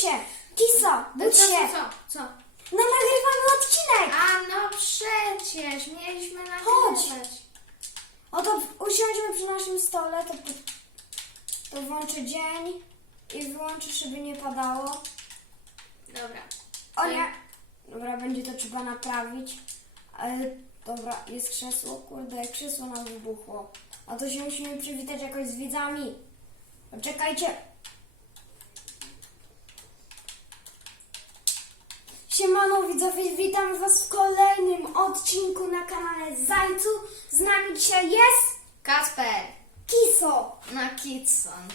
się! Kiso, No budź co, się! co, co? No nagrywamy odcinek! A no przecież, mieliśmy Chodź. nagrywać. Oto usiądźmy przy naszym stole, to, to włączę dzień i wyłączę, żeby nie padało. Dobra. O nie! Dobra, będzie to trzeba naprawić. Ale dobra, jest krzesło. Kurde, krzesło nam wybuchło. A to się musimy przywitać jakoś z widzami. Poczekajcie. Siemano widzowie, witam was w kolejnym odcinku na kanale Zajcu. Z nami dzisiaj jest Kasper. Kiso. Na Kitson.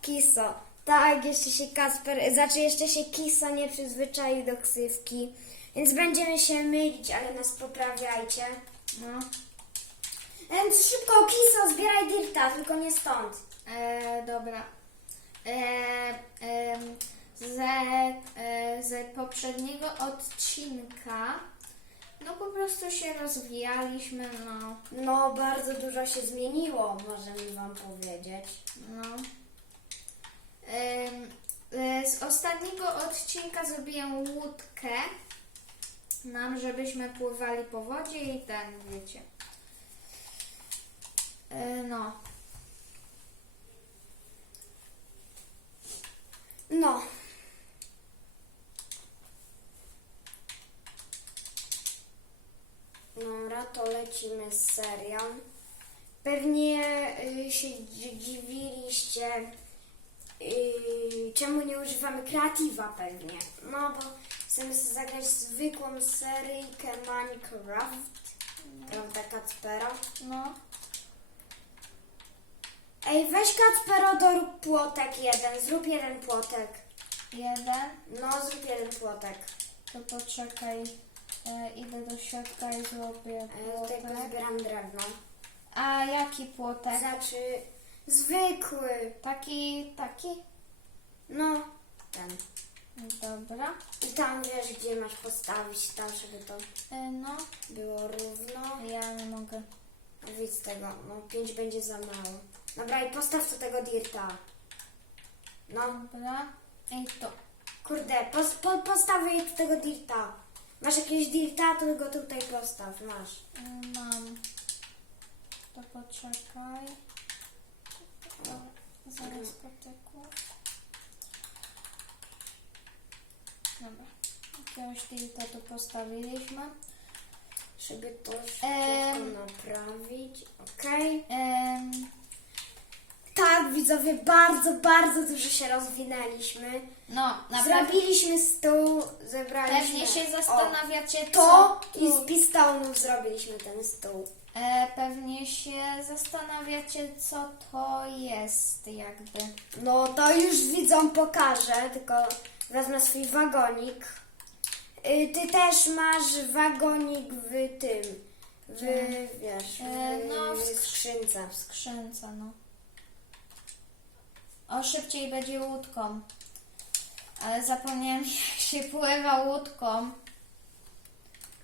Kiso. Tak, jeszcze się Kasper, znaczy jeszcze się Kiso nie przyzwyczaił do ksywki. Więc będziemy się mylić, ale nas poprawiajcie. No. Więc szybko, Kiso, zbieraj dirta, tylko nie stąd. E, dobra. E, em, ze, e, ze poprzedniego odcinka no po prostu się rozwijaliśmy, no. No, bardzo dużo się zmieniło, możemy wam powiedzieć. No. E, Z ostatniego odcinka zrobiłem łódkę nam, żebyśmy pływali po wodzie i ten, wiecie. E, No. No. Dobra, to lecimy z serią. Pewnie y, się dzi- dziwiliście, y, czemu nie używamy kreatywa pewnie. No bo chcemy sobie zagrać zwykłą seryjkę Minecraft. Prawda, Kacpero? No. Ej, weź Kacpero, dorób płotek jeden. Zrób jeden płotek. Jeden. No, zrób jeden płotek. To poczekaj. E, idę do środka i zrobię E, Tutaj płotek. pozbieram drewno. A jaki płotek? Znaczy, zwykły. Taki, taki? No, ten. Dobra. I tam wiesz, gdzie masz postawić, tam, żeby to E, no. było równo. Ja nie mogę. Widz tego, no pięć będzie za mało. Dobra, i postaw tu tego dirta. No, Dobra. Ej, to. kurde, pos, po, postawię tu tego dirta. Masz jakiegoś dirta, to go tutaj postaw, masz. Mam. To poczekaj. Dobra, Zaraz potykło. Dobra. Jakiegoś tilta tu postawiliśmy. Żeby to szybko Em. naprawić. Okej. Em, Tak, widzowie, bardzo, bardzo dużo się rozwinęliśmy. no, naprawdę. Zrobiliśmy stół, zebraliśmy... Pewnie się O, zastanawiacie, to co i tu- z pistonów zrobiliśmy ten stół. E, pewnie się zastanawiacie, co to jest, jakby. No to już widzom pokażę, tylko wezmę swój wagonik. Y, Ty też masz wagonik w tym, w, wiesz, w, E, no, w skrzy- skrzynce. W skrzynce, no. O, szybciej będzie łódką. Ale zapomniałem, jak się pływa łódką.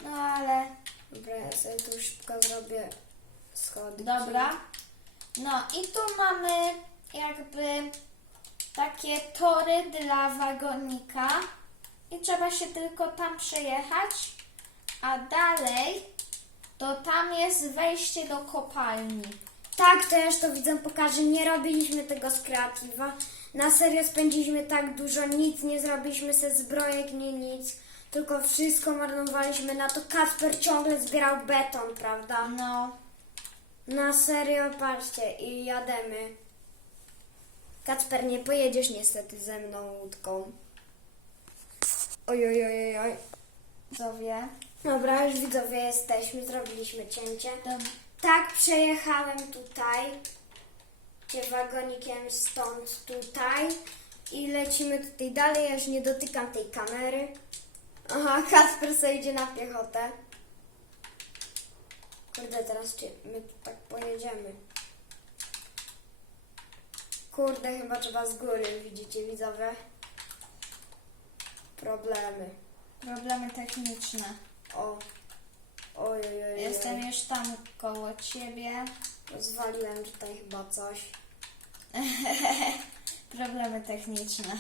No ale, Dobra, ja sobie tu szybko zrobię schody. dobra. No i tu mamy jakby takie tory dla wagonika. I trzeba się tylko tam przejechać. A dalej, to tam jest wejście do kopalni. Tak, już to widzę pokażę. Nie robiliśmy tego z kreatywa. Na serio spędziliśmy tak dużo, nic nie zrobiliśmy ze zbrojek, nie nic. Tylko wszystko marnowaliśmy na to. Kasper ciągle zbierał beton, prawda? No, Na serio, patrzcie, i jademy. Kacper, nie pojedziesz niestety ze mną łódką. Oj, oj, oj, oj, oj. widzowie. Dobra, już widzowie jesteśmy, zrobiliśmy cięcie. Dobra. Tak, przejechałem tutaj, gdzie wagonikiem stąd tutaj i lecimy tutaj dalej. Ja już nie dotykam tej kamery. Aha, Kasper sobie idzie na piechotę. Kurde, teraz czy my tu tak pojedziemy? Kurde, chyba trzeba z góry, widzicie widzowie? Problemy. Problemy techniczne. O. Jestem już tam koło ciebie. Rozwaliłem tutaj chyba coś. Problemy techniczne.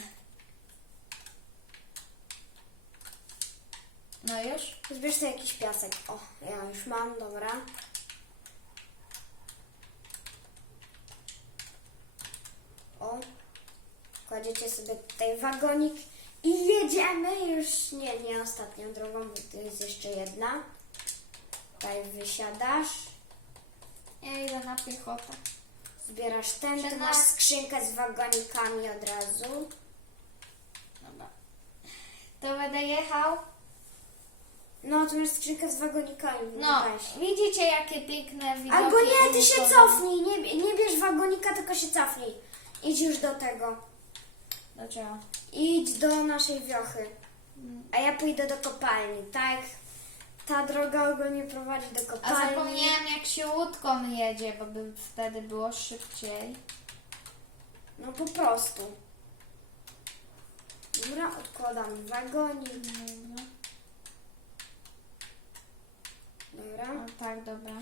No już? Zbierz sobie jakiś piasek. O, ja już mam, dobra. O, kładziecie sobie tutaj wagonik i jedziemy już, nie, nie ostatnią drogą, bo tu jest jeszcze jedna. Tutaj wysiadasz, Ja idę na piechotę. zbierasz ten, tu masz skrzynkę z wagonikami od razu. Dobra. To będę jechał. No, tu masz skrzynkę z wagonikami. No, weź. widzicie jakie piękne widoki. Albo nie, ty się cofnij, nie, nie bierz wagonika, tylko się cofnij. Idź już do tego. Dlaczego? Idź do naszej wiochy. A ja pójdę do kopalni, tak? Ta droga ogólnie prowadzi do A kopalni. zapomniałem jak się łódką jedzie, bo by wtedy było szybciej. No po prostu. Dobra, odkładam wagonik. Dobra. Dobra. No tak, dobra.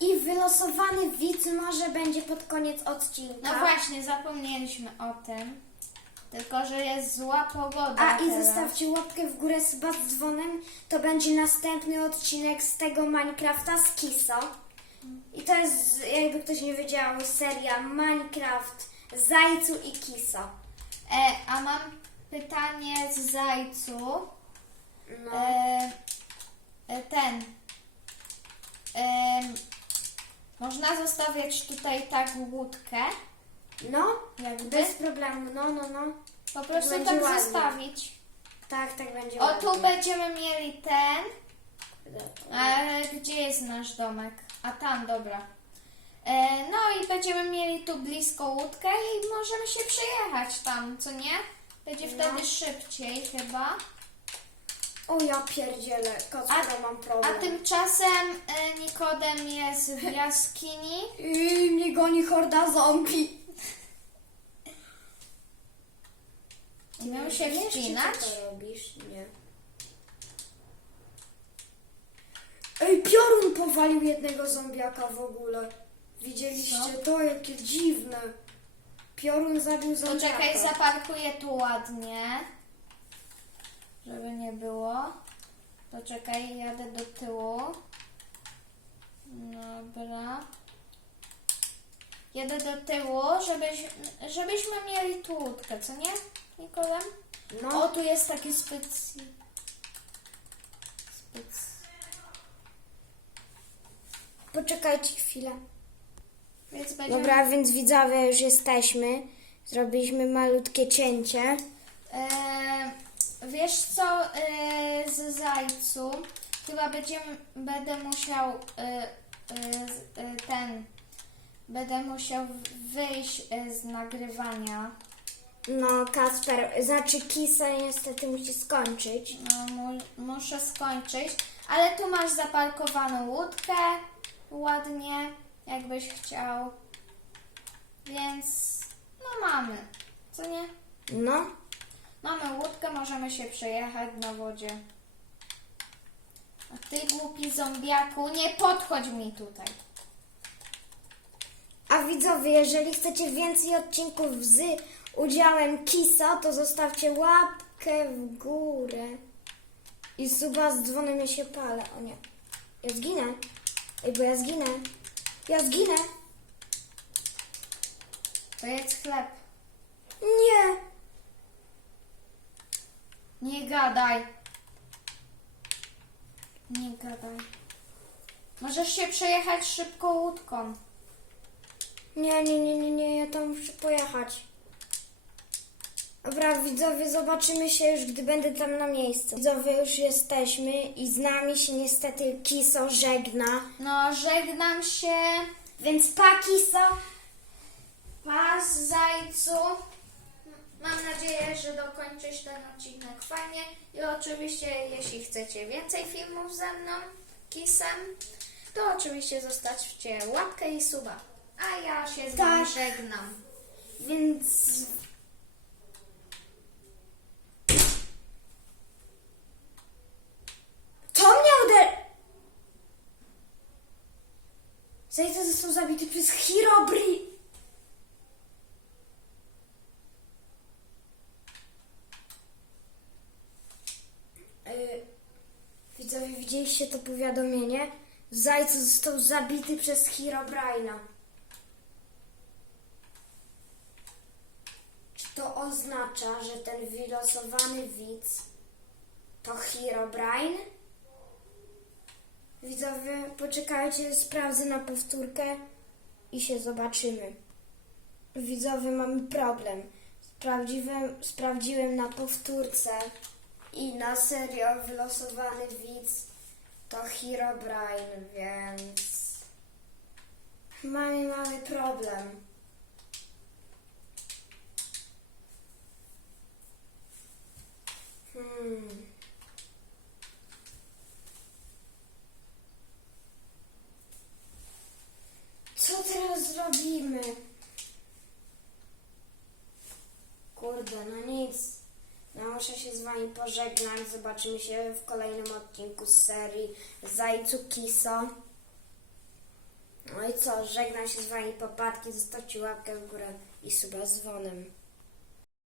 I wylosowany widz może będzie pod koniec odcinka. No właśnie, zapomnieliśmy o tym. Tylko, że jest zła pogoda A i teraz. zostawcie łapkę w górę z dzwonem. To będzie następny odcinek z tego Minecrafta z Kiso. I to jest, jakby ktoś nie wiedział, seria Minecraft Zajcu i Kiso. E, a mam pytanie z Zajcu. No. E, e, ten. E, można zostawiać tutaj tak łódkę, No, jakby. bez problemu, no, no, no. Po prostu będzie tak ładnie. zostawić. Tak, tak będzie O, tu ładnie. będziemy mieli ten. A gdzie jest nasz domek? A tam, dobra. E, no i będziemy mieli tu blisko łódkę i możemy się przejechać tam, co nie? Będzie No. wtedy szybciej chyba. O, ja pierdzielę, kocura mam problem. A tymczasem e, Nikodem jest w jaskini. Yy, mnie goni horda zombie. I miał się Wiesz, czy wspinać. Co to robisz? Nie. Ej, piorun powalił jednego zombiaka w ogóle. Widzieliście Co? to? Jakie dziwne. Piorun zabił zombiaka. Poczekaj, zaparkuję tu ładnie. Żeby nie było. Poczekaj, jadę do tyłu. Dobra. Jadę do tyłu, żebyś, żebyśmy mieli tu łódkę, co nie, Nikolem? No, O, tu jest taki specy... Spec... poczekajcie chwilę. Więc będziemy... Dobra, więc widzowie już jesteśmy. Zrobiliśmy malutkie cięcie. E, wiesz co, e, z zajcu, chyba będziemy, będę musiał e, e, z- e, ten, będę musiał wyjść e, z nagrywania. No, Kasper, znaczy Kisa niestety musi skończyć. No, mu, muszę skończyć, ale tu masz zaparkowaną łódkę, ładnie, jakbyś chciał. Więc, no mamy, co nie? No, Mamy łódkę, możemy się przejechać na wodzie. A ty głupi zombiaku, nie podchodź mi tutaj. A widzowie, jeżeli chcecie więcej odcinków z udziałem Kisa, to zostawcie łapkę w górę. I suba z dzwonem ja się palę. O nie. Ja zginę. Ej, bo ja zginę. Ja zginę. To jedz chleb. Nie. Nie gadaj. Nie gadaj. Możesz się przejechać szybko łódką. Nie, nie, nie, nie, nie, ja tam muszę pojechać. Dobra, widzowie, zobaczymy się już, gdy będę tam na miejscu. Widzowie, już jesteśmy i z nami się niestety Kiso żegna. No, żegnam się. Więc pa, Kiso. Pas, zajcu. Mam nadzieję, że dokończysz ten odcinek fajnie. I oczywiście, jeśli chcecie więcej filmów ze mną, Kisem, to oczywiście zostawcie łapkę i suba. A ja się z wami Tak. żegnam. Więc to mnie uder... Zajce został zabity przez Hirobri. Yy, to powiadomienie. Zajco został zabity przez Herobrine'a. Czy to oznacza, że ten wylosowany widz to Herobrine? Widzowie, poczekajcie, sprawdzę na powtórkę i się zobaczymy. Widzowie, mamy problem. Sprawdziłem, sprawdziłem na powtórce i na serio wylosowany widz to Herobrine, więc mamy mały problem. Co teraz zrobimy? Kurde, no nic. No muszę się z wami pożegnać. Zobaczymy się w kolejnym odcinku z serii Zajcu Kiso. No i co, żegnam się z wami popadki, zostawcie łapkę w górę i suba z dzwonem.